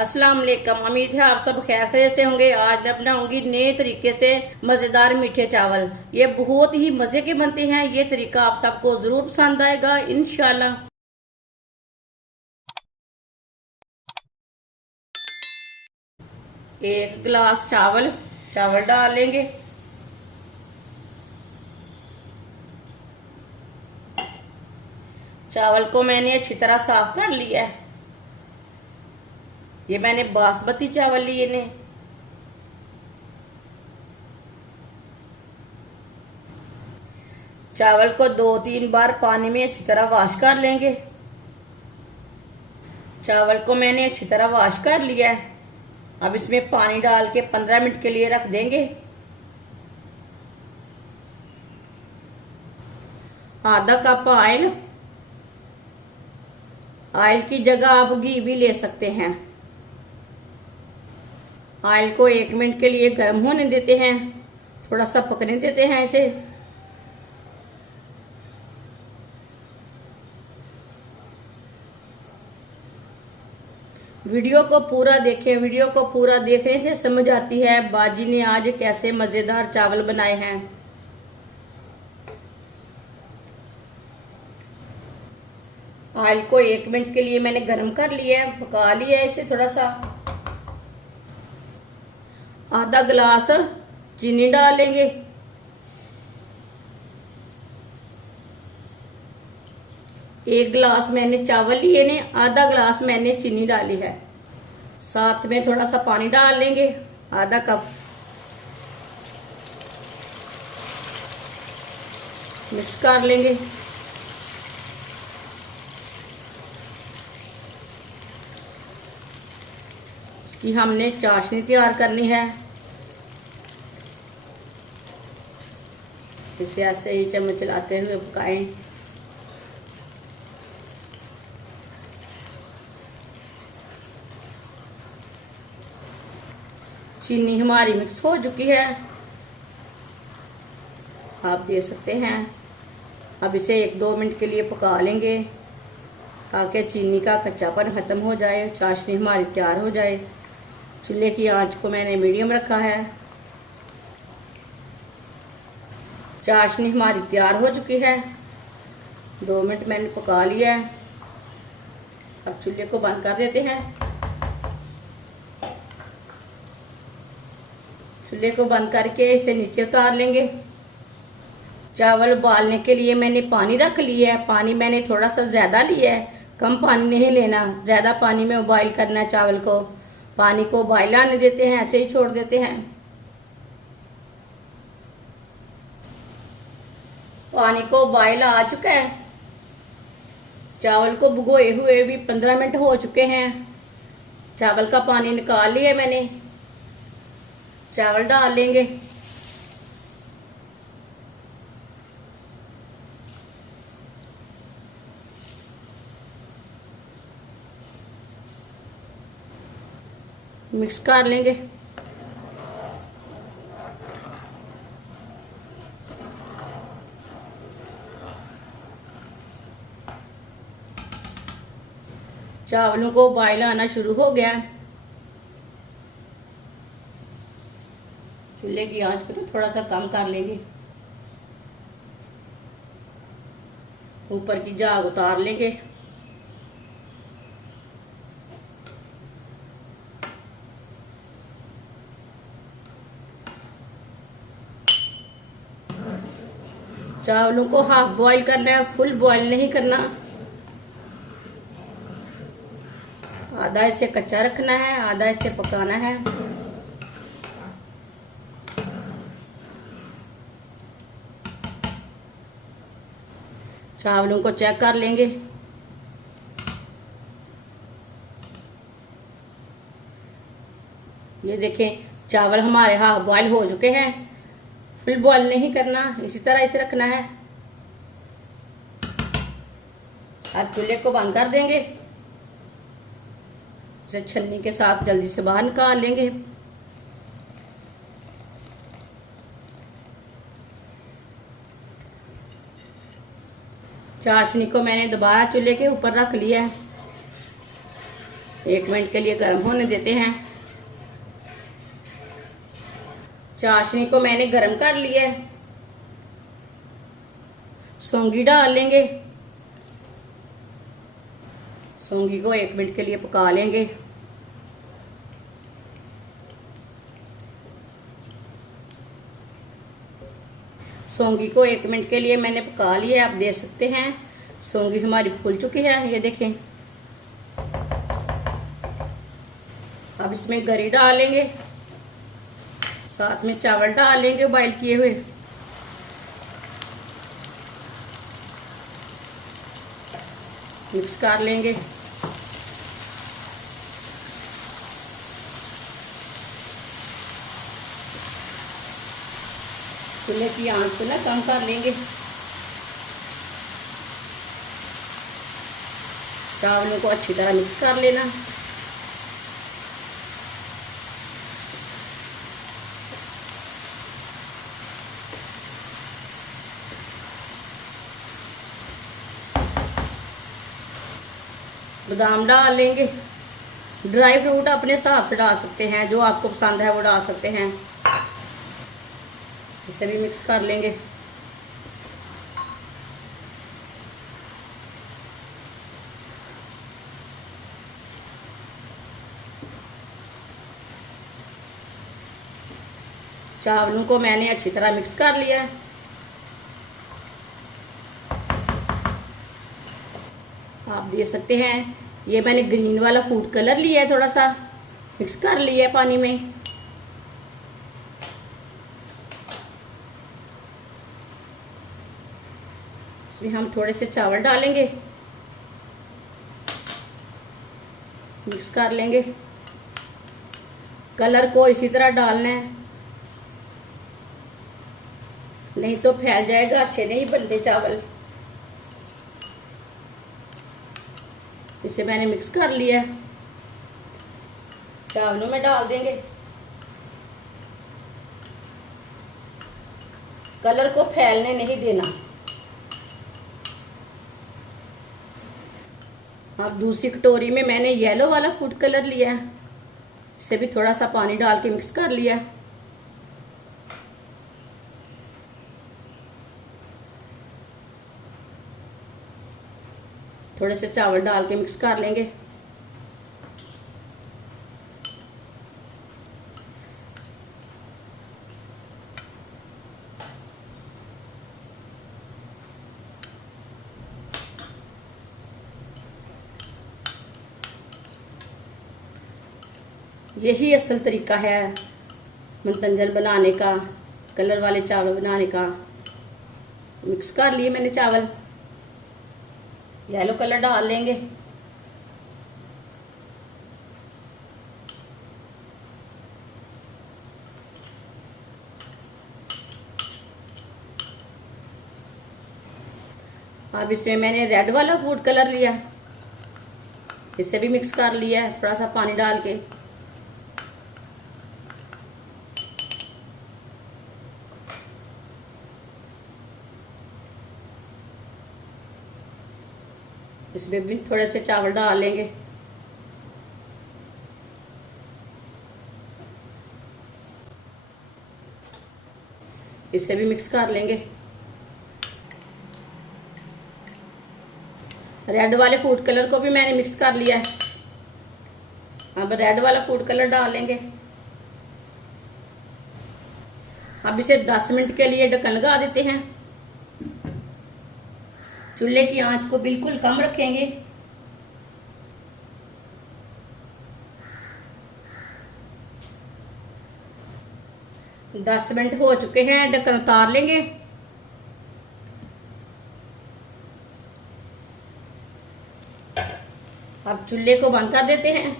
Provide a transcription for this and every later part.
अस्सलाम वालेकुम। उम्मीद है आप सब खैर खैरियत से होंगे। आज मैं बनाऊंगी नए तरीके से मज़ेदार मीठे चावल। ये बहुत ही मज़े के बनते हैं। ये तरीका आप सबको ज़रूर पसंद आएगा इंशाल्लाह। एक गिलास चावल चावल डाल लेंगे। चावल को मैंने अच्छी तरह साफ कर लिया है। ये मैंने बासमती चावल लिए ने। चावल को 2-3 बार पानी में अच्छी तरह वॉश कर लेंगे। चावल को मैंने अच्छी तरह वॉश कर लिया है। अब इसमें पानी डाल के 15 मिनट के लिए रख देंगे। आधा कप ऑयल। ऑयल की जगह आप घी भी ले सकते हैं। ऑयल को 1 मिनट के लिए गर्म होने देते हैं। थोड़ा सा पकने देते हैं इसे। वीडियो को पूरा देखें। वीडियो को पूरा देखने से समझ आती है बाजी ने आज कैसे मज़ेदार चावल बनाए हैं। ऑयल को 1 मिनट के लिए मैंने गर्म कर लिया है, पका लिया है इसे थोड़ा सा। आधा गिलास चीनी डालेंगे। एक गिलास मैंने चावल लिए ने, आधा गिलास मैंने चीनी डाली है। साथ में थोड़ा सा पानी डाल लेंगे, आधा कप। मिक्स कर लेंगे। इसकी हमने चाशनी तैयार करनी है। इसे ऐसे ही चम्मच चलाते हुए पकाएं। चीनी हमारी मिक्स हो चुकी है, आप दे सकते हैं। अब इसे 1-2 मिनट के लिए पका लेंगे ताकि चीनी का कच्चापन ख़त्म हो जाए, चाशनी हमारी तैयार हो जाए। चूल्हे की आंच को मैंने मीडियम रखा है। चाशनी हमारी तैयार हो चुकी है। 2 मिनट मैंने पका लिया है। अब चूल्हे को बंद कर देते हैं। चूल्हे को बंद करके इसे नीचे उतार लेंगे। चावल उबालने के लिए मैंने पानी रख लिया है। पानी मैंने थोड़ा सा ज़्यादा लिया है, कम पानी नहीं लेना। ज़्यादा पानी में उबाइल करना है चावल को। पानी को उबाइल आने देते हैं, ऐसे ही छोड़ देते हैं। पानी को उबाइल आ चुका है। चावल को भिगोए हुए भी 15 मिनट हो चुके हैं। चावल का पानी निकाल लिया मैंने। चावल डाल लेंगे। मिक्स कर लेंगे। चावलों को उबाल आना शुरू हो गया। चूल्हे की आंच को थोड़ा सा कम कर लेंगे। ऊपर की झाग उतार लेंगे। चावलों को हाफ बॉईल करना है, फुल बॉईल नहीं करना। आधा इसे कच्चा रखना है, आधा इसे पकाना है। चावलों को चेक कर लेंगे। ये देखें, चावल हमारे हाफ बॉईल हो चुके हैं। फुल बॉईल नहीं करना, इसी तरह इसे रखना है। अब चूल्हे को बंद कर देंगे। इसे छन्नी के साथ जल्दी से बाहर निकाल लेंगे। चाशनी को मैंने दोबारा चूल्हे के ऊपर रख लिया है। 1 मिनट के लिए गर्म होने देते हैं। चाशनी को मैंने गर्म कर लिया है। सौंगी डाल लेंगे। सौंगी को 1 मिनट के लिए पका लेंगे। सौंगी को 1 मिनट के लिए मैंने पका लिया, आप देख सकते हैं सौंगी हमारी फूल चुकी है, ये देखें। अब इसमें गरी डालेंगे, साथ में चावल डाल लेंगे बॉयल किए हुए। मिक्स कर लेंगे। चूल्हे की आंच को ना कम कर लेंगे। चावलों को अच्छी तरह मिक्स कर लेना। बादाम डाल लेंगे। ड्राई फ्रूट अपने हिसाब से डाल सकते हैं, जो आपको पसंद है वो डाल सकते हैं। इसे भी मिक्स कर लेंगे। चावलों को मैंने अच्छी तरह मिक्स कर लिया है। आप देख सकते हैं ये मैंने ग्रीन वाला फूड कलर लिया है, थोड़ा सा मिक्स कर लिया है पानी में। इसमें हम थोड़े से चावल डालेंगे, मिक्स कर लेंगे। कलर को इसी तरह डालना है, नहीं तो फैल जाएगा, अच्छे नहीं बनते चावल। इसे मैंने मिक्स कर लिया, चावलों में डाल देंगे। कलर को फैलने नहीं देना। अब दूसरी कटोरी में मैंने येलो वाला फूड कलर लिया है, इसे भी थोड़ा सा पानी डाल के मिक्स कर लिया। थोड़े से चावल डाल के मिक्स कर लेंगे। यही असल तरीका है मंतंजन बनाने का, कलर वाले चावल बनाने का। मिक्स कर लिए मैंने चावल, येलो कलर डाल लेंगे। अब इसमें मैंने रेड वाला फूड कलर लिया, इसे भी मिक्स कर लिया है थोड़ा सा पानी डाल के। इसमें भी थोड़े से चावल डाल लेंगे। इसे भी मिक्स कर लेंगे। रेड वाले फूड कलर को भी मैंने मिक्स कर लिया है। अब रेड वाला फूड कलर डाल लेंगे। अब इसे 10 मिनट के लिए ढक्कन लगा देते हैं। चूल्हे की आंच को बिल्कुल कम रखेंगे। दस मिनट हो चुके हैं, ढक्कन उतार लेंगे। अब चूल्हे को बंद कर देते हैं।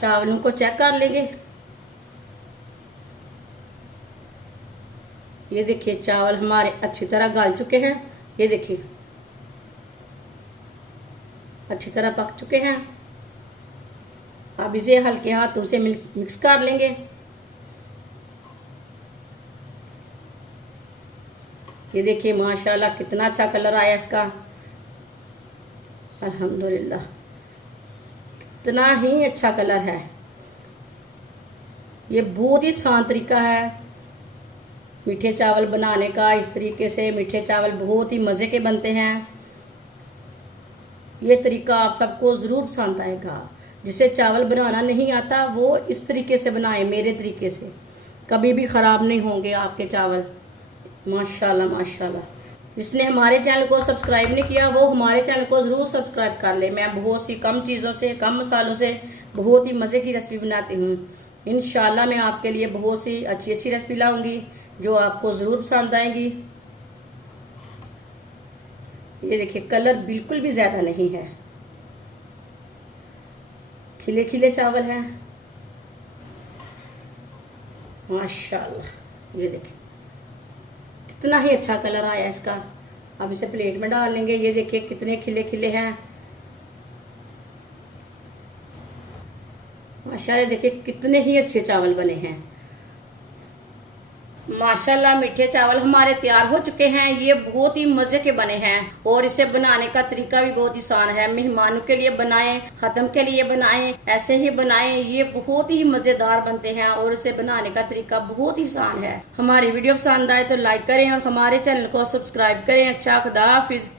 चावलों को चेक कर लेंगे। ये देखिए चावल हमारे अच्छी तरह गल चुके हैं। ये देखिए अच्छी तरह पक चुके हैं। अब इसे हल्के हाथों से मिक्स कर लेंगे। ये देखिए माशाल्लाह कितना अच्छा कलर आया इसका, अल्हम्दुलिल्लाह। कितना ही अच्छा कलर है। ये बहुत ही आसान तरीका है मीठे चावल बनाने का। इस तरीके से मीठे चावल बहुत ही मज़े के बनते हैं। ये तरीका आप सबको ज़रूर पसंद आएगा। जिसे चावल बनाना नहीं आता वो इस तरीके से बनाए, मेरे तरीके से, कभी भी ख़राब नहीं होंगे आपके चावल। माशाल्लाह माशाल्लाह। जिसने हमारे चैनल को सब्सक्राइब नहीं किया वो हमारे चैनल को ज़रूर सब्सक्राइब कर ले। मैं बहुत सी कम चीज़ों से, कम मसालों से बहुत ही मज़े की रेसिपी बनाती हूँ। इंशाल्लाह मैं आपके लिए बहुत सी अच्छी अच्छी रेसिपी लाऊंगी जो आपको ज़रूर पसंद आएंगी। ये देखिए कलर बिल्कुल भी ज़्यादा नहीं है, खिले खिले चावल हैं माशाल्लाह। ये देखिए कितना ही अच्छा कलर आया इसका। अब इसे प्लेट में डाल लेंगे। ये देखिए कितने खिले खिले हैं माशाल्लाह। देखिए कितने ही अच्छे चावल बने हैं माशाल्लाह। मीठे चावल हमारे तैयार हो चुके हैं। ये बहुत ही मजे के बने हैं और इसे बनाने का तरीका भी बहुत ही आसान है। मेहमानों के लिए बनाएं, खत्म के लिए बनाएं, ऐसे ही बनाएं। ये बहुत ही मजेदार बनते हैं और इसे बनाने का तरीका बहुत ही आसान है। हमारी वीडियो पसंद आए तो लाइक करें और हमारे चैनल को सब्सक्राइब करें। अच्छा, खुदा हाफिज।